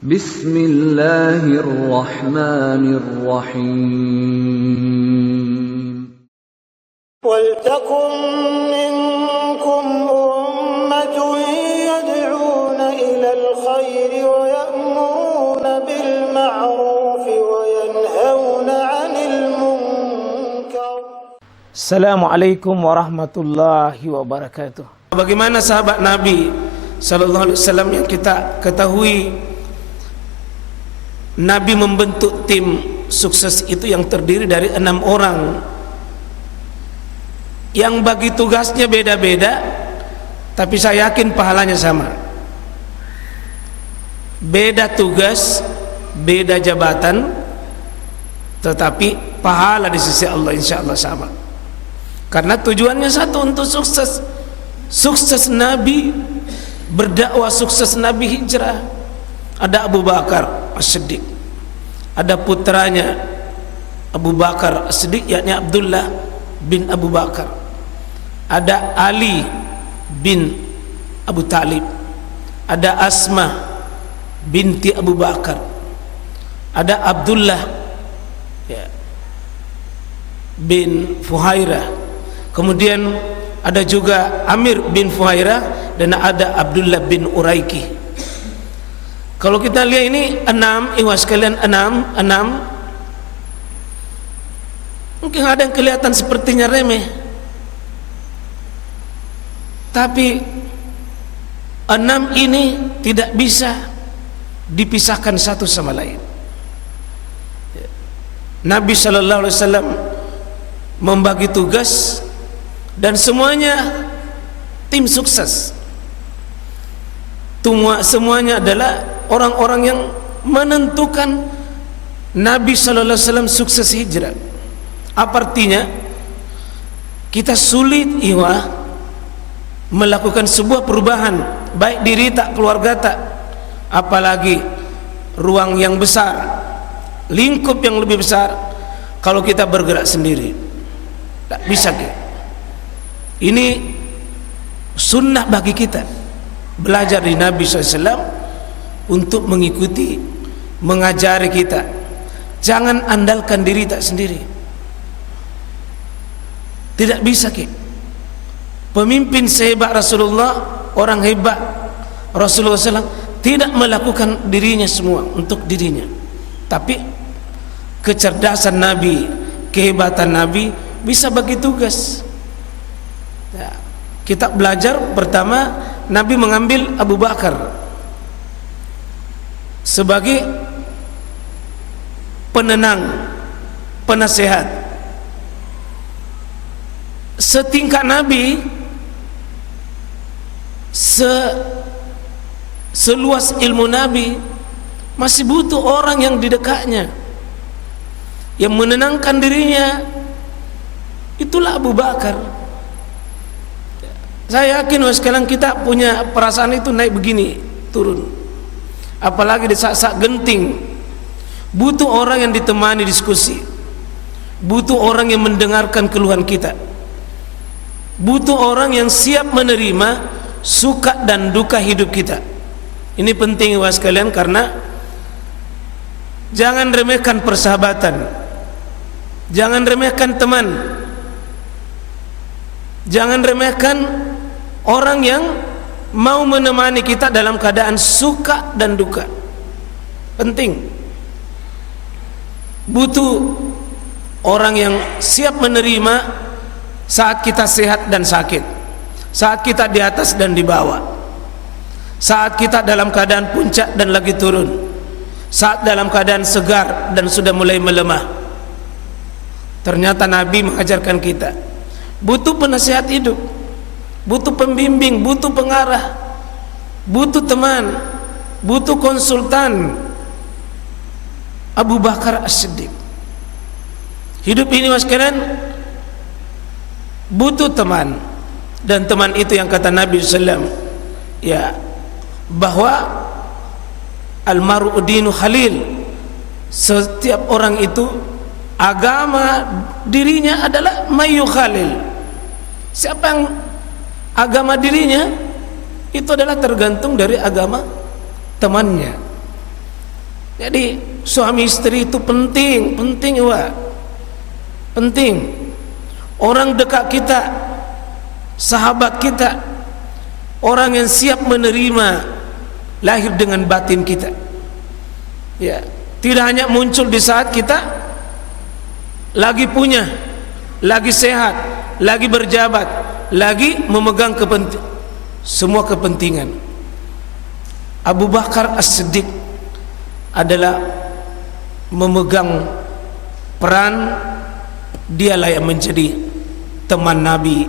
Bismillahirrahmanirrahim. وَلْتَكُنْ مِنْكُمْ أُمَّةٌ يَدْعُونَ إِلَى الْخَيْرِ وَيَأْمُرُونَ بِالْمَعْرُوفِ وَيَنْهَوْنَ عَنِ الْمُنْكَرِ. Assalamualaikum warahmatullahi wabarakatuh. Bagaimana sahabat Nabi Sallallahu Alaihi Wasallam yang kita ketahui, Nabi membentuk tim sukses itu yang terdiri dari 6 orang yang bagi tugasnya beda-beda, tapi saya yakin pahalanya sama. Beda tugas, beda jabatan, tetapi pahala di sisi Allah insya Allah sama. Karena tujuannya satu, untuk sukses. Sukses Nabi berdakwah, sukses Nabi hijrah. Ada Abu Bakar As-Siddiq, ada putranya Abu Bakar As-Siddiq, yakni Abdullah bin Abu Bakar. Ada Ali bin Abu Talib, ada Asma binti Abu Bakar, ada Abdullah bin Fuhairah, kemudian ada juga Amir bin Fuhairah, dan ada Abdullah bin Uraiki. Kalau kita lihat ini 6, ikhwas sekalian, 6. Mungkin ada yang kelihatan sepertinya remeh, tapi 6 ini tidak bisa dipisahkan satu sama lain. Nabi Sallallahu Alaihi Wasallam membagi tugas, dan semuanya tim sukses. Semuanya adalah orang-orang yang menentukan Nabi Sallallahu Alaihi Wasallam sukses hijrah. Apa artinya? Kita sulit melakukan sebuah perubahan, baik diri tak, keluarga tak, apalagi ruang yang besar, lingkup yang lebih besar, kalau kita bergerak sendiri. Tak bisa kita. Ini sunnah bagi kita, belajar di Nabi SAW untuk mengikuti, mengajari kita. Jangan andalkan diri tak sendiri. Tidak bisa kita. Pemimpin sehebat Rasulullah, orang hebat Rasulullah SAW, tidak melakukan dirinya semua untuk dirinya, tapi kecerdasan Nabi, kehebatan Nabi bisa bagi tugas. Kita belajar pertama, Nabi mengambil Abu Bakar sebagai penenang, penasehat. Setingkat Nabi, seluas ilmu Nabi, masih butuh orang yang di dekatnya, yang menenangkan dirinya. Itulah Abu Bakar. Saya yakin sekarang kita punya perasaan itu, naik begini, turun. Apalagi di saat-saat genting, butuh orang yang ditemani diskusi, butuh orang yang mendengarkan keluhan kita, butuh orang yang siap menerima suka dan duka hidup kita. Ini penting sekalian, karena jangan remehkan persahabatan, jangan remehkan teman, jangan remehkan orang yang mau menemani kita dalam keadaan suka dan duka. Penting. Butuh orang yang siap menerima saat kita sehat dan sakit, saat kita di atas dan di bawah, saat kita dalam keadaan puncak dan lagi turun, saat dalam keadaan segar dan sudah mulai melemah. Ternyata Nabi mengajarkan kita butuh penasihat hidup, butuh pembimbing, butuh pengarah, butuh teman, butuh konsultan. Abu Bakar As-Siddiq. Hidup ini sekalian butuh teman, dan teman itu yang kata Nabi SAW, bahwa almaru dinu khalil. Setiap orang itu agama dirinya adalah mayu khalil. Siapa yang agama dirinya, itu adalah tergantung dari agama temannya. Jadi suami istri itu penting Wak. Penting. Orang dekat kita, sahabat kita, orang yang siap menerima lahir dengan batin kita. Ya, tidak hanya muncul di saat kita lagi punya, lagi sehat, lagi berjabat, lagi memegang semua kepentingan. Abu Bakar As-Siddiq adalah memegang peran, dialah yang menjadi teman Nabi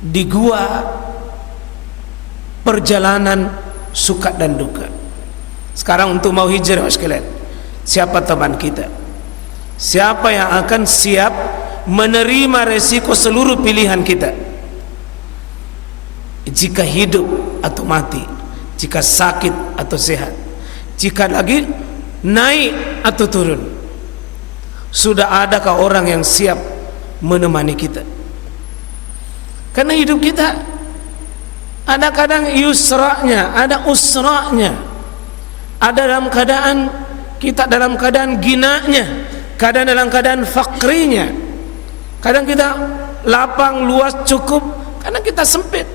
di gua perjalanan suka dan duka. Sekarang untuk mau hijrah sekalian, siapa teman kita? Siapa yang akan siap menerima resiko seluruh pilihan kita? Jika hidup atau mati, jika sakit atau sehat, jika lagi naik atau turun. Sudah adakah orang yang siap menemani kita? Karena hidup kita ada kadang yusra'nya, ada usra'nya, ada dalam keadaan kita dalam keadaan ginanya, kadang dalam keadaan fakrinya, kadang kita lapang, luas, cukup, kadang kita sempit,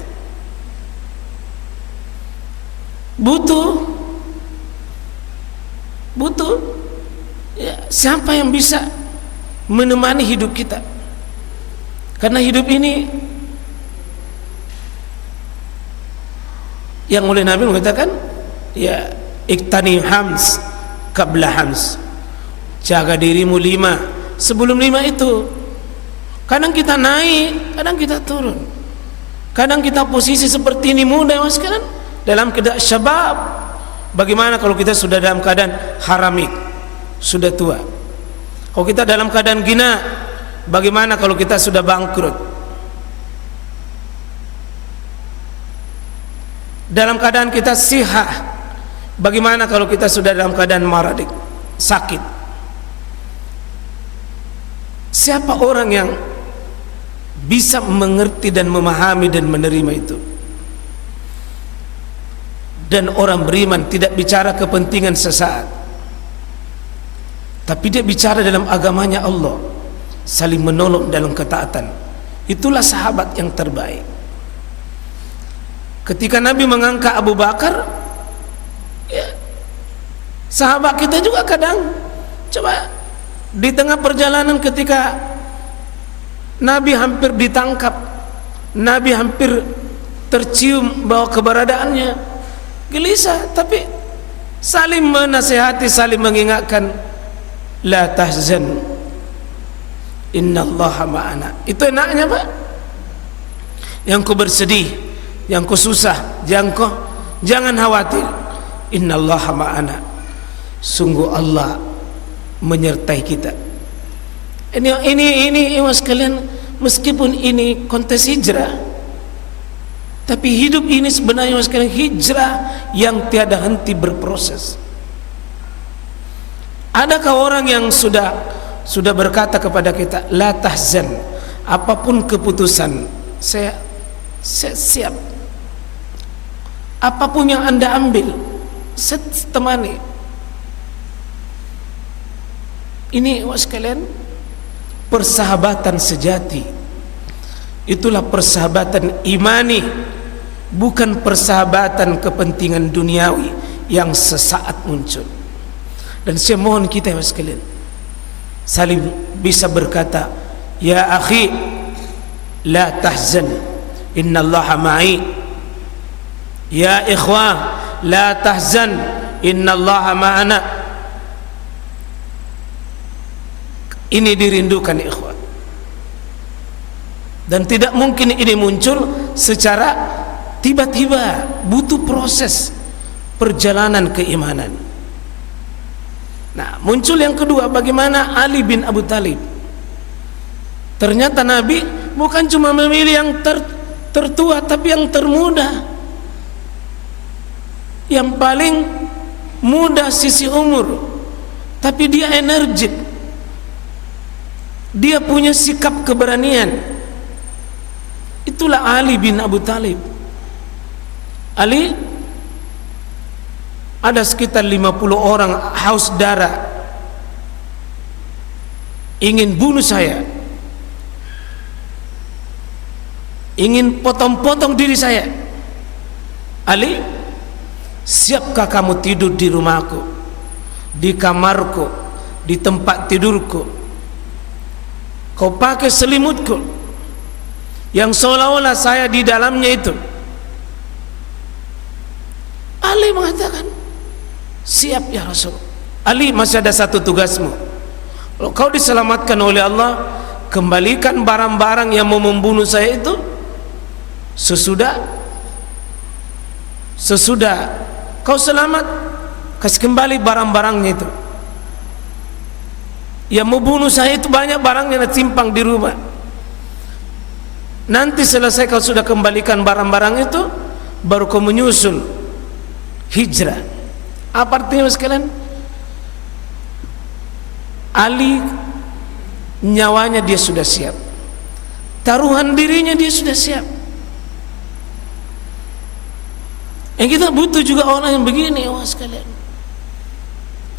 butuh ya, siapa yang bisa menemani hidup kita? Karena hidup ini yang oleh Nabi mengatakan, ya, iktani hams qabla hams, jaga dirimu 5 sebelum 5 itu. Kadang kita naik, kadang kita turun, kadang kita posisi seperti ini muda mas, sekarang dalam keadaan syabab. Bagaimana kalau kita sudah dalam keadaan haramik, sudah tua? Kalau kita dalam keadaan gina, bagaimana kalau kita sudah bangkrut? Dalam keadaan kita sihah, bagaimana kalau kita sudah dalam keadaan maradik, sakit? Siapa orang yang bisa mengerti dan memahami dan menerima itu? Dan orang beriman tidak bicara kepentingan sesaat, tapi dia bicara dalam agamanya Allah, saling menolong dalam ketaatan. Itulah sahabat yang terbaik. Ketika Nabi mengangkat Abu Bakar, ya, sahabat kita juga kadang, coba di tengah perjalanan ketika Nabi hampir ditangkap, Nabi hampir tercium bahwa keberadaannya, gelisah, tapi saling menasihati, saling mengingatkan, la tahzan innallaha ma'ana. Itu enaknya Pak. Yang ku bersedih, yang ku susah, jangan khawatir, innallaha ma'ana, sungguh Allah menyertai kita. Ini mas kalian, meskipun ini kontes hijrah, tapi hidup ini sebenarnya mas kalian hijrah yang tiada henti berproses. Adakah orang yang sudah berkata kepada kita, la tahzan, apapun keputusan saya siap, apapun yang Anda ambil saya temani? Ini mas kalian, persahabatan sejati. Itulah persahabatan imani, bukan persahabatan kepentingan duniawi yang sesaat muncul. Dan saya mohon kita mas sekalian saling bisa berkata, ya akhi la tahzan innallaha ma'i, ya ikhwan la tahzan innallaha ma'ana. Ini dirindukan ikhwan, dan tidak mungkin ini muncul secara tiba-tiba, butuh proses perjalanan keimanan. Nah, muncul yang kedua, bagaimana Ali bin Abu Thalib. Ternyata Nabi bukan cuma memilih yang tertua, tapi yang termuda, yang paling muda sisi umur, tapi dia energik, dia punya sikap keberanian. Itulah Ali bin Abu Thalib. Ali Ada sekitar 50 orang haus darah, ingin bunuh saya, ingin potong-potong diri saya. Ali, siapkah kamu tidur di rumahku, di kamarku, di tempat tidurku? Kau pakai selimutku yang seolah-olah saya di dalamnya itu. Ali mengatakan, siap ya Rasul. Ali, masih ada satu tugasmu. Kalau kau diselamatkan oleh Allah, kembalikan barang-barang yang mau membunuh saya itu. Sesudah kau selamat, kasih kembali barang-barangnya itu. Yang mau bunuh saya itu banyak barangnya simpang di rumah. Nanti selesai kau sudah kembalikan barang-barang itu, baru kau menyusul hijrah. Apa artinya sekalian? Ali nyawanya dia sudah siap, taruhan dirinya dia sudah siap. Yang kita butuh juga orang yang begini, sekalian,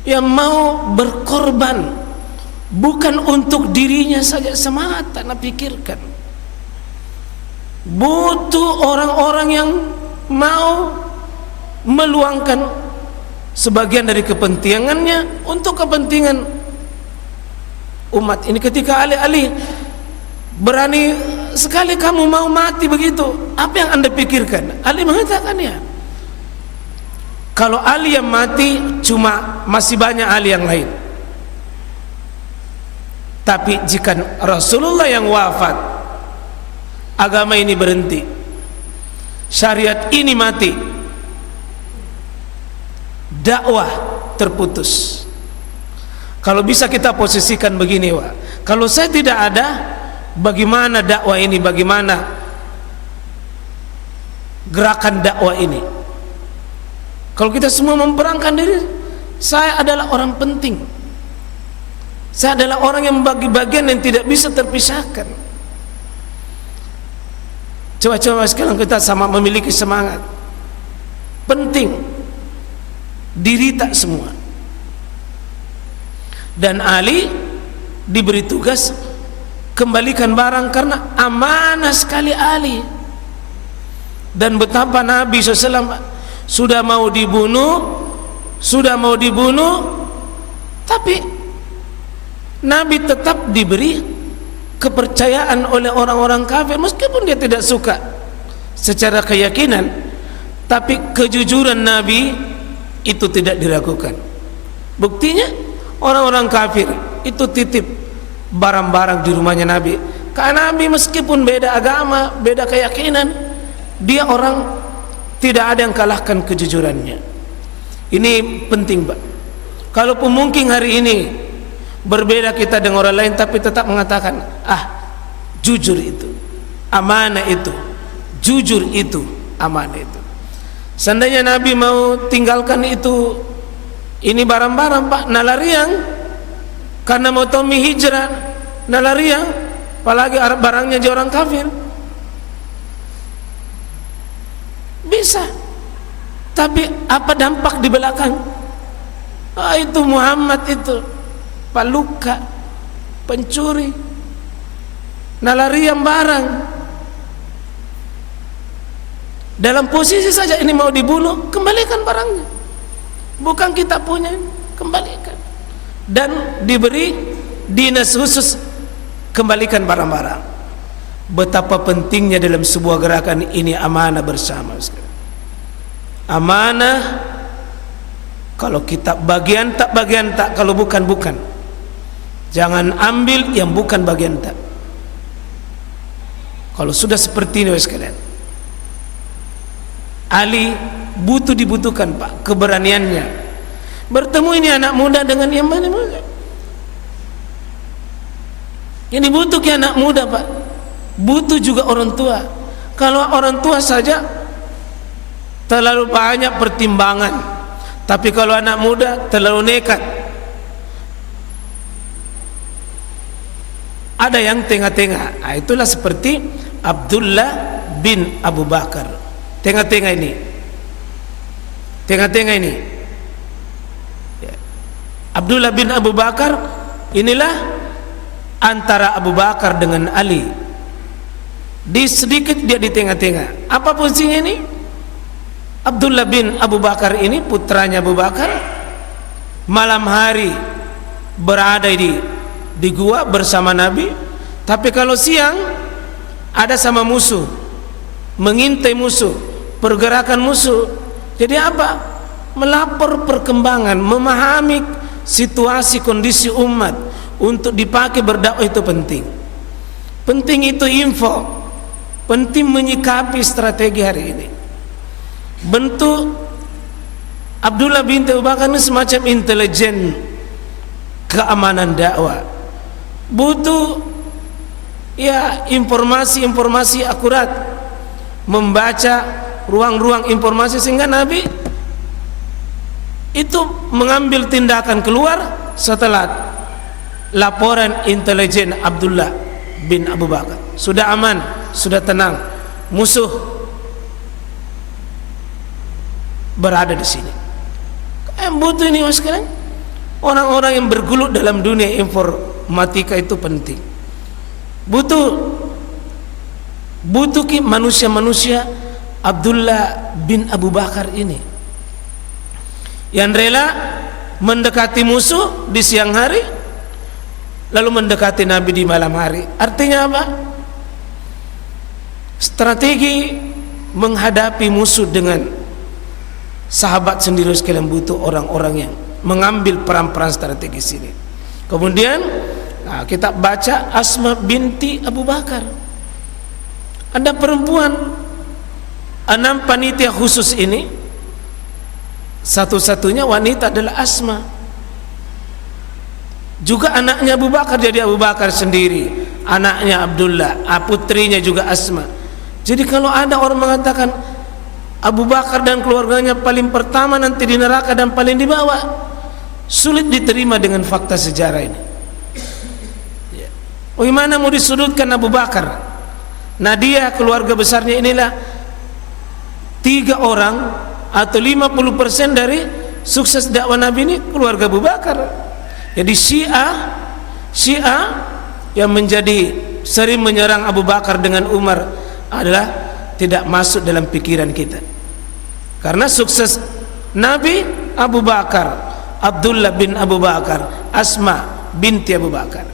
yang mau berkorban bukan untuk dirinya saja semata, nak pikirkan. Butuh orang-orang yang mau meluangkan sebagian dari kepentingannya untuk kepentingan umat ini. Ketika Ali berani sekali kamu mau mati begitu, apa yang Anda pikirkan? Ali mengatakan, ya, kalau Ali yang mati, cuma masih banyak Ali yang lain. Tapi jika Rasulullah yang wafat, agama ini berhenti, syariat ini mati, dakwah terputus. Kalau bisa kita posisikan begini, Wak, kalau saya tidak ada, bagaimana dakwah ini, bagaimana gerakan dakwah ini? Kalau kita semua memperangkan diri, saya adalah orang penting, saya adalah orang yang membagi bagian yang tidak bisa terpisahkan. Coba-coba sekarang kita sama memiliki semangat penting, diri tak semua. Dan Ali diberi tugas kembalikan barang karena amanah sekali Ali. Dan betapa Nabi SAW sudah mau dibunuh, tapi Nabi tetap diberi kepercayaan oleh orang-orang kafir, meskipun dia tidak suka secara keyakinan, tapi kejujuran Nabi itu tidak diragukan. Buktinya orang-orang kafir itu titip barang-barang di rumahnya Nabi, karena Nabi meskipun beda agama, beda keyakinan, dia orang tidak ada yang kalahkan kejujurannya. Ini penting, Pak. Kalaupun mungkin hari ini berbeda kita dengan orang lain, tapi tetap mengatakan, jujur itu amanah, itu jujur itu amanah itu. Seandainya Nabi mau tinggalkan itu, ini barang-barang, Pak, nalariang, karena mau Tommy hijrah, nalariang, apalagi barangnya jadi orang kafir, bisa. Tapi apa dampak di belakang? Itu Muhammad itu paluka, pencuri, nalarian barang. Dalam posisi saja ini mau dibunuh, kembalikan barangnya. Bukan kita punya, kembalikan. Dan diberi dinas khusus, kembalikan barang-barang. Betapa pentingnya dalam sebuah gerakan ini amanah bersama. Amanah, kalau kita bagian tak, kalau bukan. Jangan ambil yang bukan bagian tak. Kalau sudah seperti ini sekalian, Ali dibutuhkan, Pak, keberaniannya. Bertemu ini anak muda dengan yang mana? Yang dibutuhkan anak muda, Pak. Butuh juga orang tua. Kalau orang tua saja terlalu banyak pertimbangan, tapi kalau anak muda terlalu nekat. Ada yang tengah-tengah. Itulah seperti Abdullah bin Abu Bakar. Tengah-tengah ini. Abdullah bin Abu Bakar inilah antara Abu Bakar dengan Ali. Sedikit dia di tengah-tengah. Apa fungsinya ini? Abdullah bin Abu Bakar ini putranya Abu Bakar, malam hari berada di gua bersama Nabi, tapi kalau siang ada sama musuh, mengintai musuh, pergerakan musuh. Jadi apa? Melapor perkembangan, memahami situasi kondisi umat untuk dipakai berdakwah itu penting. Penting itu info, penting menyikapi strategi hari ini. Bentuk Abdullah bin Abu Bakar ini semacam intelijen keamanan dakwah. Butuh ya informasi-informasi akurat, membaca ruang-ruang informasi sehingga Nabi itu mengambil tindakan keluar setelah laporan intelijen Abdullah bin Abu Bakar. Sudah aman, sudah tenang, musuh berada di sini. Butuh ini mas sekalian. Orang-orang yang bergelut dalam dunia informatika itu penting. Butuh manusia-manusia Abdullah bin Abu Bakar ini yang rela mendekati musuh di siang hari, lalu mendekati Nabi di malam hari. Artinya apa? Strategi menghadapi musuh dengan sahabat sendiri sekalian butuh orang-orang yang mengambil peran-peran strategis ini. Kemudian kita baca Asma binti Abu Bakar. Ada perempuan 6 panitia khusus ini, satu-satunya wanita adalah Asma. Juga anaknya Abu Bakar, jadi Abu Bakar sendiri, anaknya Abdullah, putrinya juga Asma. Jadi kalau ada orang mengatakan Abu Bakar dan keluarganya paling pertama nanti di neraka dan paling di bawah, sulit diterima dengan fakta sejarah ini. Bagaimana mau disudutkan Abu Bakar? Nah dia keluarga besarnya inilah 3 orang atau 50% dari sukses dakwah Nabi ini keluarga Abu Bakar. Jadi Syiah yang menjadi sering menyerang Abu Bakar dengan Umar adalah tidak masuk dalam pikiran kita. Karena sukses Nabi Abu Bakar, Abdullah bin Abu Bakar, Asma binti Abu Bakar.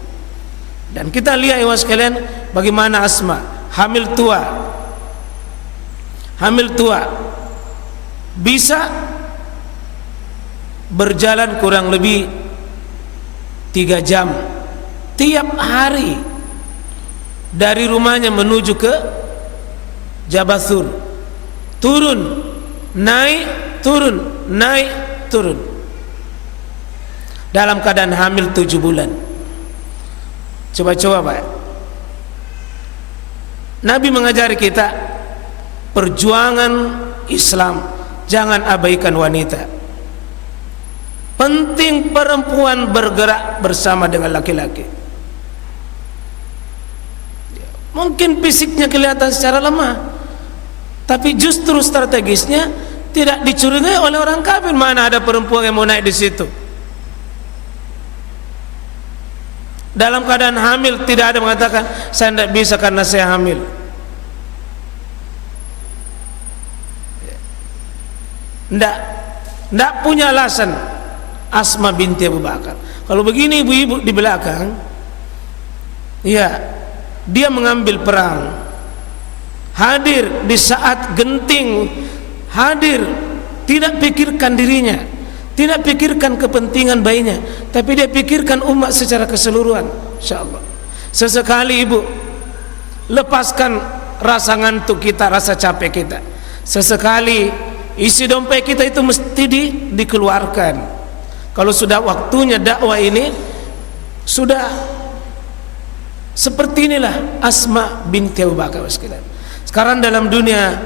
Dan kita lihat ya sekalian bagaimana Asma hamil tua bisa berjalan kurang lebih 3 jam tiap hari dari rumahnya menuju ke Jabathur, turun, naik, turun dalam keadaan hamil 7 bulan. Coba Pak, Nabi mengajari kita perjuangan Islam, jangan abaikan wanita. Penting perempuan bergerak bersama dengan laki-laki. Mungkin fisiknya kelihatan secara lemah, tapi justru strategisnya tidak dicurigai oleh orang kafir. Mana ada perempuan yang mau naik di situ? Dalam keadaan hamil tidak ada mengatakan saya tidak bisa karena saya hamil. Tidak punya alasan Asma binti Abu Bakar. Kalau begini ibu-ibu di belakang, ya dia mengambil perang, hadir di saat genting, hadir, tidak pikirkan dirinya, tidak pikirkan kepentingan bayinya, tapi dia pikirkan umat secara keseluruhan. Insyaallah sesekali ibu lepaskan rasa ngantuk kita, rasa capek kita. Sesekali isi dompet kita itu mesti dikeluarkan. Kalau sudah waktunya dakwah ini, sudah seperti inilah Asma binti Abu Bakar sekalian. Sekarang dalam dunia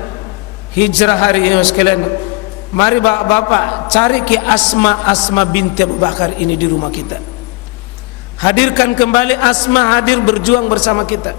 hijrah hari ini sekalian, mari bapak cari ke Asma binti Abu Bakar ini di rumah kita. Hadirkan kembali Asma, hadir berjuang bersama kita.